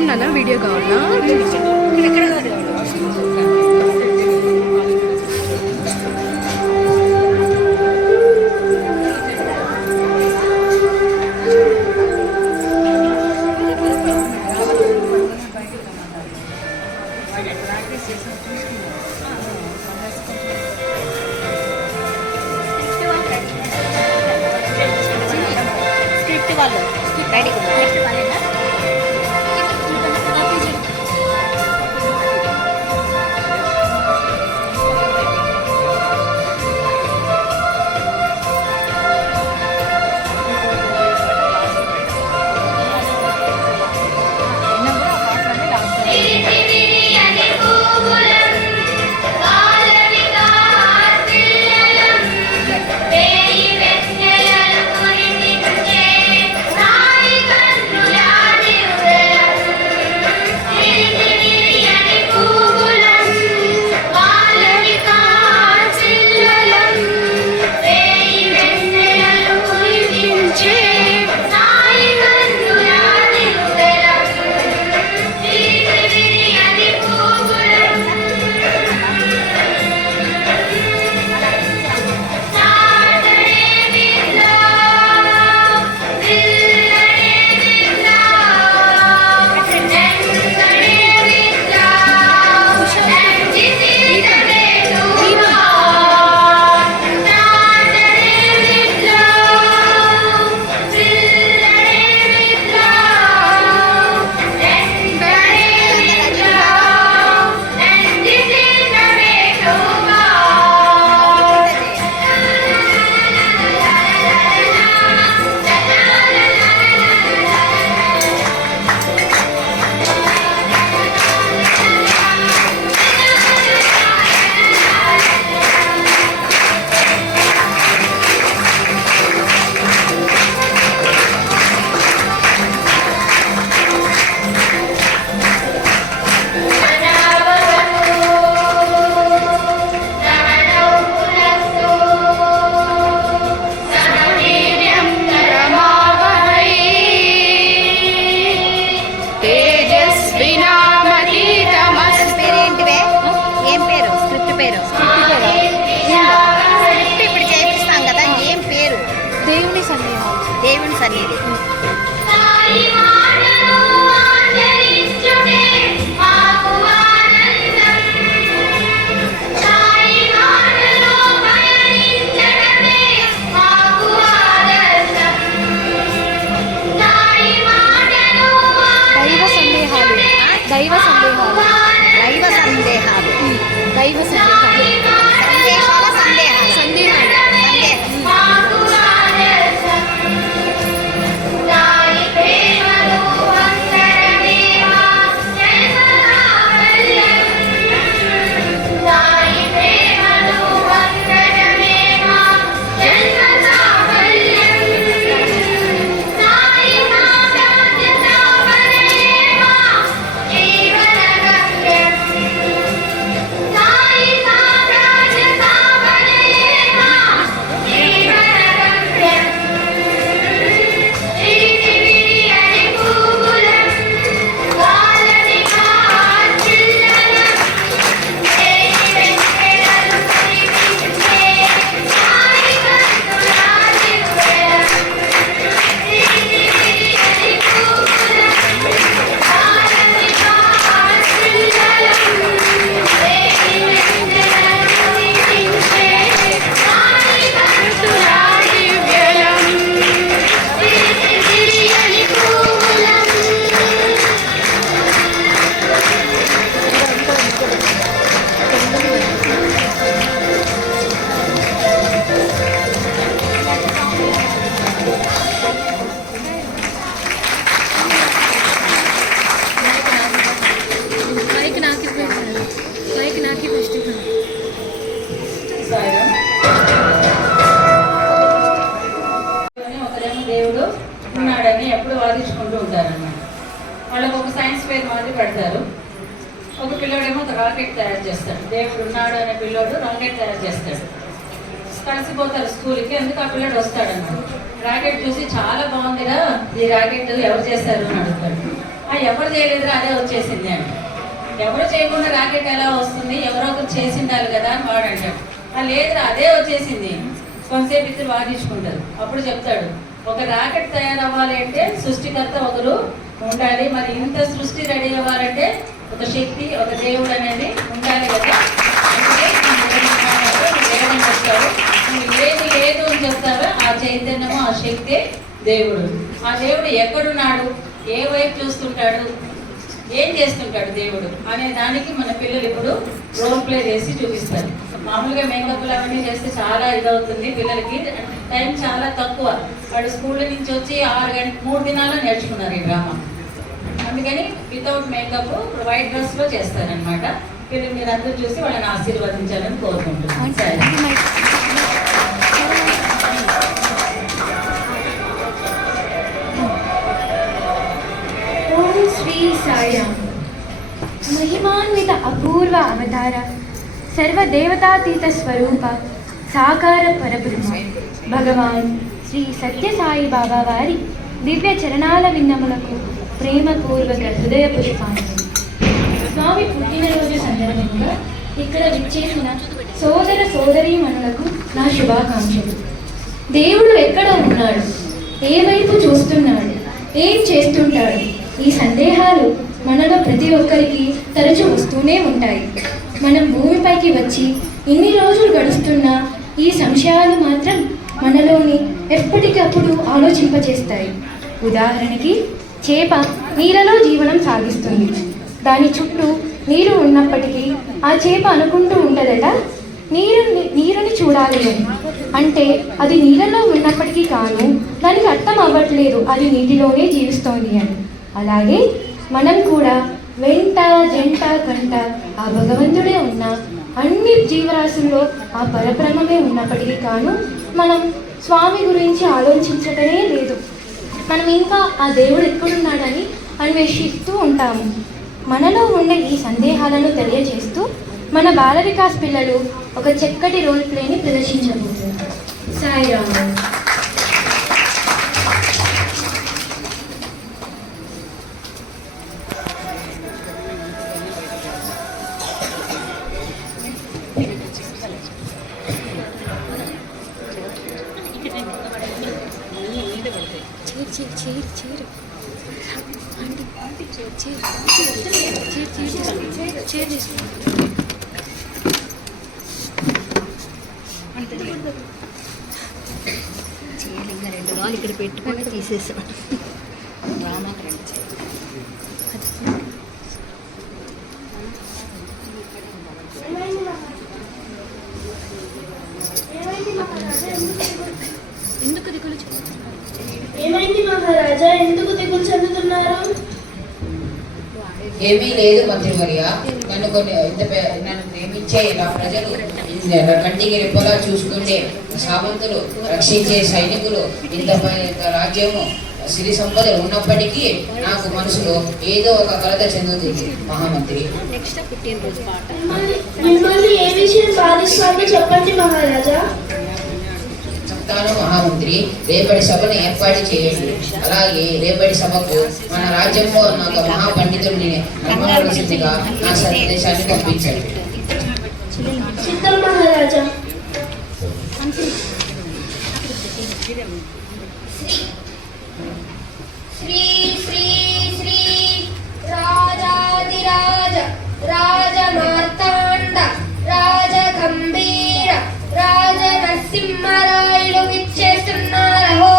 ఏం నాన్న వీడియో కావాలా? స్క్రిప్ట్ వాళ్ళు రెడీ స్క్రిప్ట్ వాళ్ళేనా? దేవుని సన్నిధి. దైవ సందేహాలు దైవ సందేహాలు దైవ సందేహాలు సందేశాల సందేహాలు సందేహాలు దేవుడు ఉన్నాడని ఎప్పుడు వాదించుకుంటూ ఉంటారన్నమాట. వాళ్ళకు ఒక సైన్స్ ఫేర్ మాదిరి పెడతారు. ఒక పిల్లోడేమో ఒక రాకెట్ తయారు చేస్తాడు. దేవుడు ఉన్నాడు అనే పిల్లోడు రాకెట్ తయారు చేస్తాడు. కలిసిపోతారు స్కూల్కి. ఎందుకు ఆ పిల్లోడు వస్తాడన్నమాట. రాకెట్ చూసి చాలా బాగుందిరా, ఈ రాకెట్ ఎవరు చేశారు అని అడుగుతాడు. ఎవరు చేయలేదురా అదే వచ్చేసింది అని. ఎవరు చేయకుండా రాకెట్ ఎలా వస్తుంది, ఎవరో ఒకరు చేసిండాలి కదా అని వాడు అంటాడు. లేదురా అదే వచ్చేసింది. కొంతసేపు ఇద్దరు వాదించుకుంటారు. అప్పుడు చెప్తాడు, ఒక రాకెట్ తయారవ్వాలి అంటే సృష్టికర్త ఒకరు ఉండాలి, మరి ఇంత సృష్టి రెడీ అవ్వాలంటే ఒక శక్తి, ఒక దేవుడు అనేది ఉండాలి కదా. లేదని చెప్తారు. ఏది లేదు అని చెప్తావో ఆ చైతన్యము, ఆ శక్తి దేవుడు. ఆ దేవుడు ఎక్కడున్నాడు, ఏ వైపు చూస్తుంటాడు, ఏం చేస్తుంటాడు దేవుడు అనే దానికి మన పిల్లలు ఇప్పుడు రోల్ ప్లే చేసి చూపిస్తారు. మామూలుగా మేకప్లు అవన్నీ చేస్తే చాలా ఇదవుతుంది పిల్లలకి, టైం చాలా తక్కువ. వాడు స్కూల్ నుంచి వచ్చి 6 గంటలు 3 దినాల్లో నేర్చుకున్నారు ఈ డ్రామా. అందుకని వితౌట్ మేకప్ వైట్ డ్రెస్లో చేస్తారనమాట. పిల్లలు మీరు అందరూ చూసి వాళ్ళని ఆశీర్వదించాలని కోరుకుంటున్నాను. సరే, శ్రీ సాయిరామ్. మహిమాన్విత అపూర్వ అవతార సర్వదేవతాతీత స్వరూప సాకార పరబ్రహ్మ భగవాన్ శ్రీ సత్యసాయి బాబా వారి దివ్య చరణాల విన్నములకు ప్రేమపూర్వక హృదయ పుష్పాంజలి. స్వామి పుట్టినరోజు సందర్భంగా ఇక్కడ విచ్చేసిన సోదర సోదరీమణులకు నా శుభాకాంక్షలు. దేవుడు ఎక్కడ ఉన్నాడు, ఏ వైపు చూస్తున్నాడు, ఏం చేస్తుంటాడు, ఈ సందేహాలు మనలో ప్రతి ఒక్కరికి తరచూ వస్తూనే ఉంటాయి. మనం భూమిపైకి వచ్చి ఇన్ని రోజులు గడుస్తున్నా ఈ సంశయాలు మాత్రం మనలోని ఎప్పటికప్పుడు ఆలోచింపచేస్తాయి. ఉదాహరణకి చేప నీళ్ళలో జీవనం సాగిస్తుంది. దాని చుట్టూ నీరు ఉన్నప్పటికీ ఆ చేప అనుకుంటూ ఉండదట నీరుని చూడాలి అని. అంటే అది నీళ్ళలో ఉన్నప్పటికీ కాను దానికి అర్థం అవ్వట్లేదు అది నీటిలోనే జీవిస్తోంది అని. అలాగే మనం కూడా వెంట జంట కంట ఆ భగవంతుడే ఉన్న అన్ని జీవరాశుల్లో ఆ పరబ్రహ్మమే ఉన్నప్పటికీ కాను మనం స్వామి గురించి ఆలోచించటమే లేదు. మనం ఇంకా ఆ దేవుడు ఎక్కడున్నాడని అన్వేషిస్తూ ఉంటాము. మనలో ఉండే ఈ సందేహాలను తెలియజేస్తూ మన బాల వికాస్ పిల్లలు ఒక చక్కటి రోల్ ప్లేని ప్రదర్శించబోతున్నారు. సాయిరామ్. ఇక్కడ పెట్టుకొని తీసేసాం. డ్రామాకి రండి. ఏమైంది మహారాజా, ఎందుకు దిగులు చెందుతున్నారు? ఏమీ లేదు మంత్రివర్య. నన్ను ప్రేమించే నా ప్రజలు కంటికి రెప్పలా చూసుకుంటే సామంతులు, రక్షించే సైనికులు, ఇంత రాజ్యము సిరి సంపద ఉన్నప్పటికీ నాకు మనసులో ఏదో ఒక కలత చెందుతుంది మహామంత్రి. మిమ్మల్ని ఏ విషయం బాధిస్తుందో చెప్పండి మహారాజా. చెప్తాను మహామంత్రి. రేపటి సభను ఏర్పాటు చేయండి. అలాగే రేపటి సభకు మన రాజ్యంలో నాకు మహాపండితుడిని నమ్మవలసిందిగా నా సందేశాన్ని పంపించండి. చిత్తం మహారాజా. శ్రీ శ్రీ శ్రీ రాజాదిరాజ రాజ మార్తాండ రాజ గంభీర రాజ నరసింహరాయులు విచ్చేస్తున్నారహో.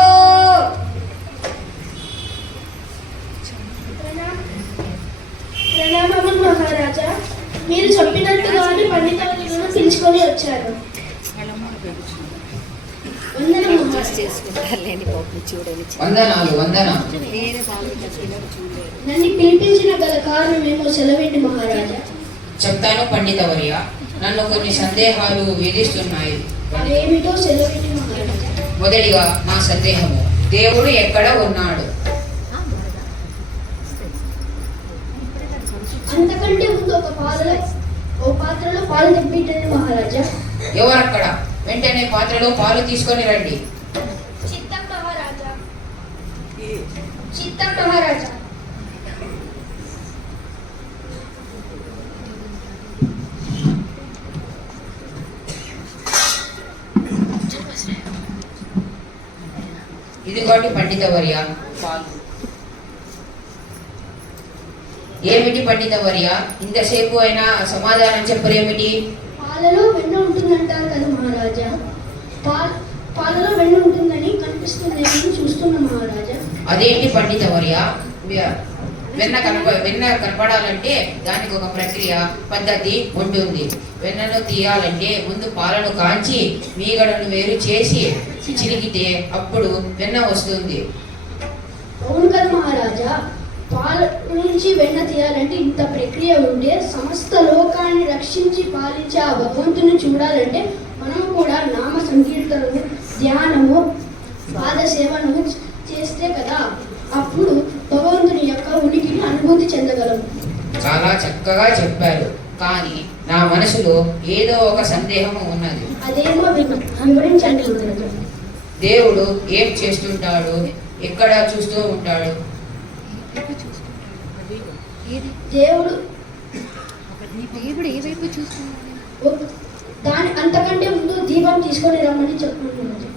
ప్రణామములు మహారాజా. మీరు చెప్పినట్టుగానే పండితులను పిలుచుకొని వచ్చాను. వందనాలు వందనాలు. నన్ను పిలిపించిన గల కారణమేమో సెలవిండి మహారాజా. చెప్తాను పండితవర్య. నన్ను కొన్ని సందేహాలు వేధిస్తున్నాయి. అవేమిటో సెలవిండి మహారాజా. మొదటిగా నా సందేహము, దేవుడు ఎక్కడ ఉన్నాడు? అంతకంటే ముందు ఓ పాత్రలో పాలు తెప్పించండి మహారాజా. ఎవరక్కడ? వెంటనే పాత్రలో పాలు తీసుకొని రండి. చిత్తం మహారాజా. చిత్తం మహారాజా. ఇదిగోండి పండితవర్య పాలు. ఏమిటి పండితవర్య, ఇంతసేపు అయినా సమాధానం చెప్పరేమిటి? పాలలో వెన్న ఉంటుందంటారు కదా మహారాజా. పాలలో వెన్న ఉంటుందని కనిపిస్తుందేమని చూస్తున్నా మహారాజా. అదేంటి పండితవర్య, వెన్న కనపడాలంటే దానికి ఒక ప్రక్రియ పద్ధతి ఉంటుంది. వెన్నను తీయాలంటే ముందు పాలను కాంచి మీగడను వేరు చేసి చిలికితే అప్పుడు వెన్న వస్తుంది. అవును కదా మహారాజా. పాల నుంచి వెన్న తీయాలంటే ఇంత ప్రక్రియ ఉంటే సమస్త లోకాన్ని రక్షించి పాలించే ఆ భగవంతుని చూడాలంటే మనము కూడా నామ సంకీర్తనము, ధ్యానము, పాద సేవను చేస్తే కదా అప్పుడు భగవంతుని యొక్క ఉనికిని అనుభూతి చెందగలము. చాలా చక్కగా చెప్పారు, కానీ నా మనసులో ఏదో ఒక సందేహము ఉన్నది. అదేమో వివరించండి మహారాజా. దేవుడు ఏం చేస్తుంటాడు, ఎక్కడ చూస్తూ ఉంటాడు? దేవుడు దేవుడు ఏ వైపు చూస్తున్నాడు? దాని అంతకంటే ముందు దీపం తీసుకొని రమ్మని చెప్పండి.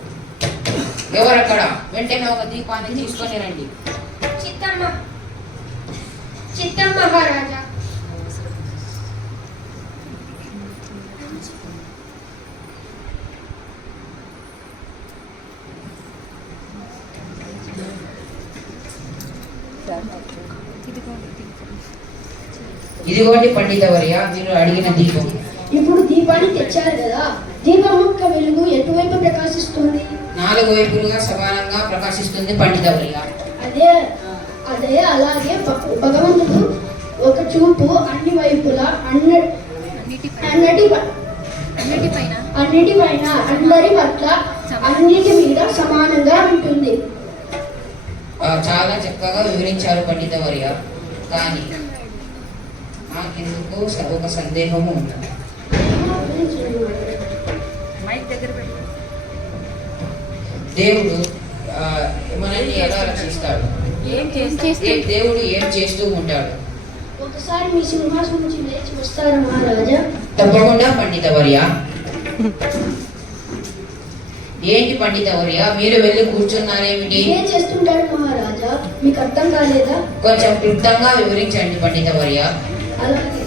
ఎవరక్కడ? వెంటనే ఒక దీపాన్ని తీసుకొని రండి. చిత్తం మహారాజా. ఇదిగోండి పండితవర్య, మీరు అడిగిన దీపం. ఇప్పుడు దీపాన్ని తెచ్చారు కదా, దీపం యొక్క వెలుగు ఎటువైపు ప్రకాశిస్తుంది? 4 వైపులుగా సమానంగా ప్రకాశిస్తుంది పండితవర్య. అదే అదే అలాగే భగవంతుడు ఒక చూపు అన్ని వైపులా అన్నిటిపైన అన్నిటిపైన అందరి పట్ల అన్నిటి మీద సమానంగా ఉంటుంది. చాలా చక్కగా వివరించారు పండితవర్య, కానీ నాకెందుకు ఒక సందేహము ఉన్నది. దేవుడు మనల్ని ఎలా రక్షిస్తాడు? దేవుడు ఏం చేస్తూ ఉంటాడు? ఒకసారి మీ సింహాసనం నుంచి లేచి వస్తారా మహారాజా? తప్పకుండా పండితవర్య. ఏంటి పండితవర్య, మీరు వెళ్ళి కూర్చున్నారేమిటి? ఏం చేస్తుంటాడు మహారాజా? మీకు అర్థం కాలేదా? కొంచెం క్లుప్తంగా వివరించండి పండితవర్య. అలాగే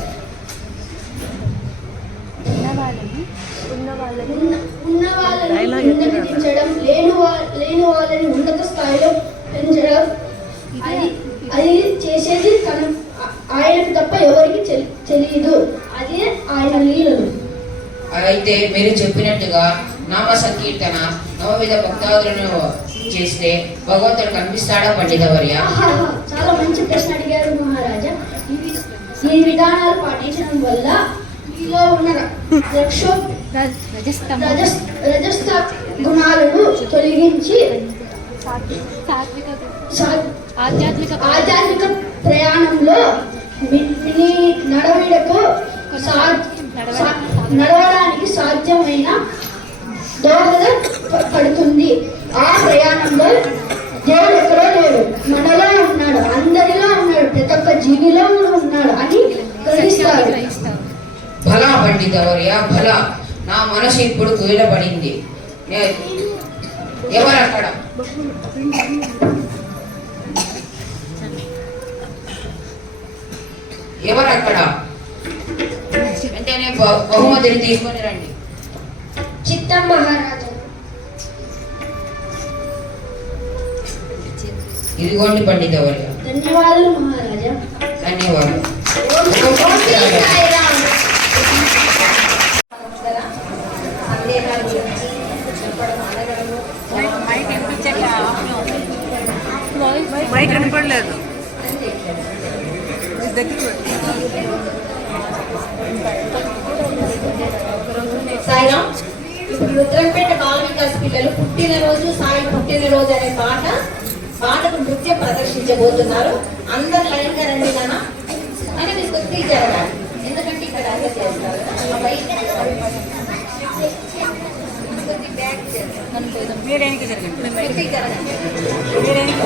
ఉన్న వాళ్ళని కిందకి దించడం, లేని వాళ్ళని ఉన్నత స్థాయిలో పెంచడం, అది చేసేది ఆయనకు తప్ప ఎవరికి తెలియదు. అదే ఆయన లీలలు. అయితే మీరు చెప్పినట్టుగా నామ సంకీర్తన నవవిధ భక్తాదులను చేస్తే భగవంతుడు కనిపిస్తాడా పండితవర్య? చాలా మంచి ప్రశ్న అడిగారు మహారాజా. ఈ విధానాలు పాటించడం వల్ల మీలో ఉన్న రజస్త గుణాలను తొలగించి ఆధ్యాత్మిక ప్రయాణంలో నడవడానికి సాధ్యమైన దోహదపడుతుంది. ఆ ప్రయాణంలో దేవుడు ఎక్కడో లేడు, మనలో ఉన్నాడు, అందరిలో ఉన్నాడు, ప్రతి ఒక్క జీవిలో ఉన్నాడు అని గ్రహిస్తారు. భలా పండితవర్య, భలా. నా మనసు ఇప్పుడు కుయలబడింది. ఎవరక్కడ? ఎవరక్కడ? వెంటనే బహుమతిని తీసుకొని రండి. చిత్తం మహారాజా. ఇదిగోండి పండితవర్య. ధన్యవాదాలు మహారాజా. ధన్యవాదాలు. సందేహాల గురించి చెప్పడం, అడగడము. మైక్ కనపడలేదు. సాయిరామ్, ఇప్పుడు రుద్రంపేట బాలవికాస్ పిల్లలు పుట్టినరోజు సాయి పుట్టినరోజు అనే పాటకు నృత్యం ప్రదర్శించబోతున్నారు. అందరు లైన్ గా రండి నాన్న. అని మీరు కొద్దిగా జరగాలి, ఎందుకంటే ఇక్కడ అదే చేస్తారు. మీరేనికి జరగండి. కొద్దిగా జరగండి. మీరేనికి